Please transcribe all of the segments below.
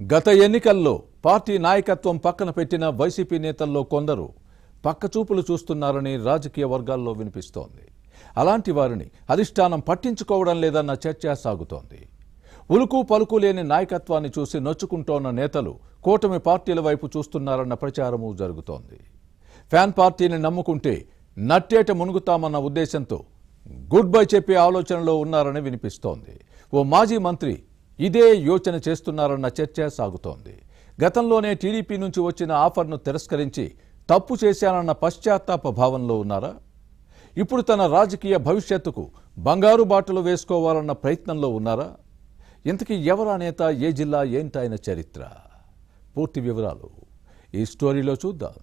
గత ఎన్నికల్లో పార్టీ నాయకత్వం పక్కన పెట్టిన వైసీపీ నేతల్లో కొందరు పక్కచూపులు చూస్తున్నారని రాజకీయ వర్గాల్లో వినిపిస్తోంది. అలాంటి వారిని అధిష్టానం పట్టించుకోవడం లేదన్న చర్చ సాగుతోంది. ఉలుకు పలుకు లేని నాయకత్వాన్ని చూసి నొచ్చుకుంటోన్న నేతలు కూటమి పార్టీల వైపు చూస్తున్నారన్న ప్రచారము జరుగుతోంది. ఫ్యాన్ పార్టీని నమ్ముకుంటే నట్టేట మునుగుతామన్న ఉద్దేశంతో గుడ్ బై చెప్పే ఆలోచనలో ఉన్నారని వినిపిస్తోంది. ఓ మాజీ మంత్రి ఇదే యోచన చేస్తున్నారన్న చర్చ సాగుతోంది. గతంలోనే టీడీపీ నుంచి వచ్చిన ఆఫర్ను తిరస్కరించి తప్పు చేశానన్న పశ్చాత్తాప భావంలో ఉన్నారా? ఇప్పుడు తన రాజకీయ భవిష్యత్తుకు బంగారు బాటలు వేసుకోవాలన్న ప్రయత్నంలో ఉన్నారా? ఇంతకీ ఎవరా నేత, ఏ జిల్లా, ఏంటైన చరిత్ర? పూర్తి వివరాలు ఈ స్టోరీలో చూద్దాం.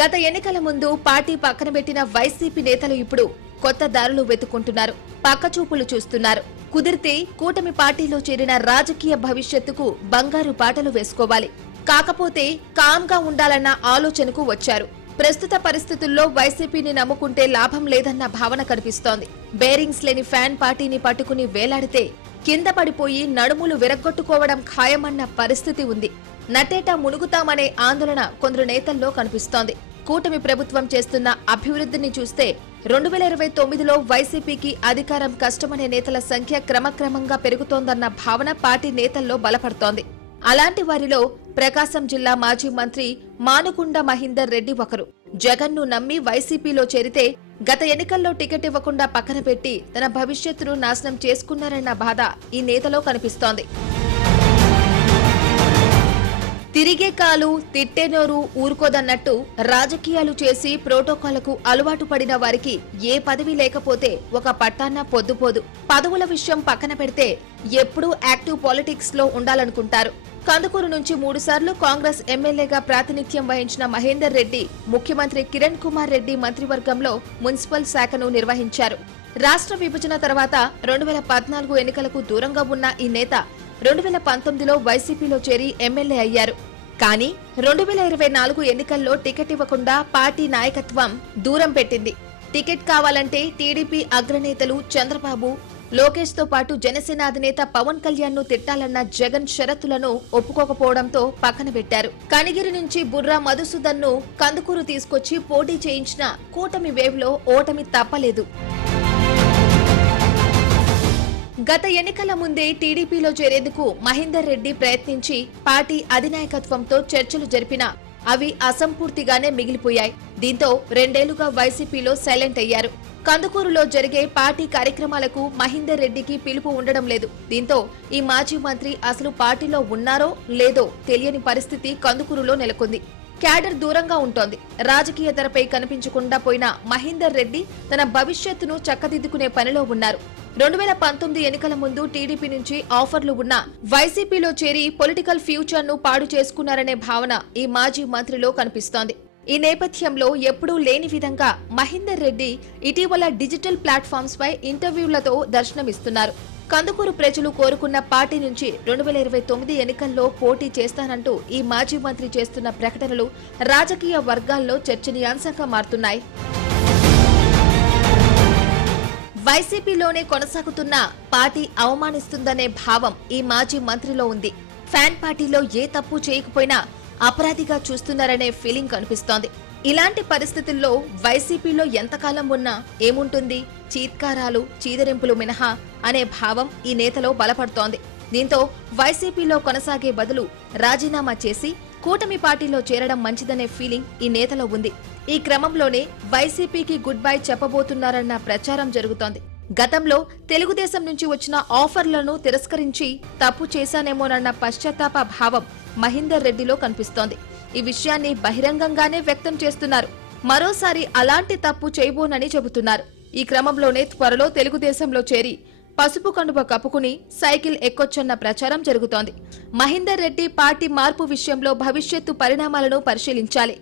గత ఎన్నికల ముందు పార్టీ పక్కన పెట్టిన వైసీపీ నేతలు ఇప్పుడు కొత్త దారులు వెతుకుంటున్నారు, పక్కచూపులు చూస్తున్నారు. కుదిరితే కూటమి పార్టీలో చేరిన రాజకీయ భవిష్యత్తుకు బంగారు బాటలు వేసుకోవాలి. కాకపోతే కామ్గా ఉండాలన్న ఆలోచనకు వచ్చారు. ప్రస్తుత పరిస్థితుల్లో వైసీపీని నమ్ముకుంటే లాభం లేదన్న భావన కనిపిస్తోంది. బేరింగ్స్ లేని ఫ్యాన్ పార్టీని పట్టుకుని వేలాడితే కింద పడిపోయి నడుములు విరగ్గొట్టుకోవడం ఖాయమన్న పరిస్థితి ఉంది. నటేటా మునుగుతామనే ఆందోళన కొందరు నేతల్లో కనిపిస్తోంది. కూటమి ప్రభుత్వం చేస్తున్న అభివృద్ధిని చూస్తే 2029లో వైసీపీకి అధికారం కష్టమనే నేతల సంఖ్య క్రమక్రమంగా పెరుగుతోందన్న భావన పార్టీ నేతల్లో బలపడుతోంది. అలాంటి వారిలో ప్రకాశం జిల్లా మాజీ మంత్రి మానుకొండ మహేందర్ రెడ్డి ఒకరు. జగన్ను నమ్మి వైసీపీలో చేరితే గత ఎన్నికల్లో టికెట్ ఇవ్వకుండా పక్కన పెట్టి తన భవిష్యత్తును నాశనం చేసుకున్నారన్న బాధ ఈ నేతలో కనిపిస్తోంది. తిరిగే కాలు తిట్టే నోరు ఊరుకోదన్నట్టు రాజకీయాలు చేసి ప్రోటోకాల్కు అలవాటు పడిన వారికి ఏ పదవి లేకపోతే ఒక పట్టాన్న పొద్దుపోదు. పదవుల విషయం పక్కన పెడితే ఎప్పుడూ యాక్టివ్ పాలిటిక్స్ లో ఉండాలనుకుంటారు. కందుకూరు నుంచి 3 సార్లు కాంగ్రెస్ ఎమ్మెల్యేగా ప్రాతినిధ్యం వహించిన మహేందర్ రెడ్డి ముఖ్యమంత్రి కిరణ్ కుమార్ రెడ్డి మంత్రివర్గంలో మున్సిపల్ శాఖను నిర్వహించారు. రాష్ట్ర విభజన తర్వాత 2014 ఎన్నికలకు దూరంగా ఉన్న ఈ నేత 2019లో వైసీపీలో చేరి ఎమ్మెల్యే అయ్యారు. కానీ 2024 ఎన్నికల్లో టికెట్ ఇవ్వకుండా పార్టీ నాయకత్వం దూరం పెట్టింది. టికెట్ కావాలంటే టీడీపీ అగ్రనేతలు చంద్రబాబు, లోకేష్ తో పాటు జనసేన అధినేత పవన్ కళ్యాణ్ ను తిట్టాలన్న జగన్ షరతులను ఒప్పుకోకపోవడంతో పక్కన పెట్టారు. కనిగిరి నుంచి బుర్రా మధుసూదన్ ను కందుకూరు తీసుకొచ్చి పోటీ చేయించిన కూటమి వేవ్ లో ఓటమి తప్పలేదు. గత ఎన్నికల ముందే టీడీపీలో చేరేందుకు మహేందర్ రెడ్డి ప్రయత్నించి పార్టీ అధినాయకత్వంతో చర్చలు జరిపినా అవి అసంపూర్తిగానే మిగిలిపోయాయి. దీంతో 2 ఏళ్లుగా వైసీపీలో సైలెంట్ అయ్యారు. కందుకూరులో జరిగే పార్టీ కార్యక్రమాలకు మహేందర్ రెడ్డికి పిలుపు ఉండడం లేదు. దీంతో ఈ మాజీ మంత్రి అసలు పార్టీలో ఉన్నారో లేదో తెలియని పరిస్థితి కందుకూరులో నెలకొంది. క్యాడర్ దూరంగా ఉంటోంది. రాజకీయ తెరపై కనిపించకుండా పోయిన మహేందర్ రెడ్డి తన భవిష్యత్తును చక్కదిద్దుకునే పనిలో ఉన్నారు. 2019 ఎన్నికల ముందు టీడీపీ నుంచి ఆఫర్లు ఉన్నా వైసీపీలో చేరి పొలిటికల్ ఫ్యూచర్ ను పాడు చేసుకున్నారనే భావన ఈ మాజీ మంత్రిలో కనిపిస్తోంది. ఈ నేపథ్యంలో ఎప్పుడూ లేని విధంగా మహేందర్ రెడ్డి ఇటీవల డిజిటల్ ప్లాట్ఫామ్స్ పై ఇంటర్వ్యూలతో దర్శనమిస్తున్నారు. కందుకూరు ప్రజలు కోరుకున్న పార్టీ నుంచి 2029 ఎన్నికల్లో పోటీ చేస్తానంటూ ఈ మాజీ మంత్రి చేస్తున్న ప్రకటనలు రాజకీయ వర్గాల్లో చర్చనీయాంశంగా మారుతున్నాయి. వైసీపీలోనే కొనసాగుతున్న పార్టీ అవమానిస్తుందనే భావం ఈ మాజీ మంత్రిలో ఉంది. ఫ్యాన్ పార్టీలో ఏ తప్పు చేయకపోయినా అపరాధిగా చూస్తున్నారనే ఫీలింగ్ కనిపిస్తోంది. ఇలాంటి పరిస్థితుల్లో వైసీపీలో ఎంతకాలం ఉన్నా ఏముంటుంది, చీత్కారాలు చీదరింపులు మినహా అనే భావం ఈ నేతలో బలపడుతోంది. దీంతో వైసీపీలో కొనసాగే బదులు రాజీనామా చేసి కూటమి పార్టీలో చేరడం మంచిదనే ఫీలింగ్ ఈ నేతలో ఉంది. ఈ క్రమంలోనే వైసీపీకి గుడ్ బై చెప్పబోతున్నారన్న ప్రచారం జరుగుతోంది. గతంలో తెలుగుదేశం నుంచి వచ్చిన ఆఫర్లను తిరస్కరించి తప్పు చేశానేమోనన్న పశ్చాత్తాప భావం మహేందర్ రెడ్డిలో కనిపిస్తోంది. ఈ విషయాన్ని బహిరంగంగానే వ్యక్తం చేస్తున్నారు. మరోసారి అలాంటి తప్పు చేయబోనని చెబుతున్నారు. ఈ క్రమంలోనే త్వరలో తెలుగుదేశంలో చేరి పసుపు కండువ కప్పుకుని సైకిల్ ఎక్కొచ్చన్న ప్రచారం జరుగుతోంది. మహేందర్ రెడ్డి పార్టీ మార్పు విషయంలో భవిష్యత్తు పరిణామాలను పరిశీలించాలి.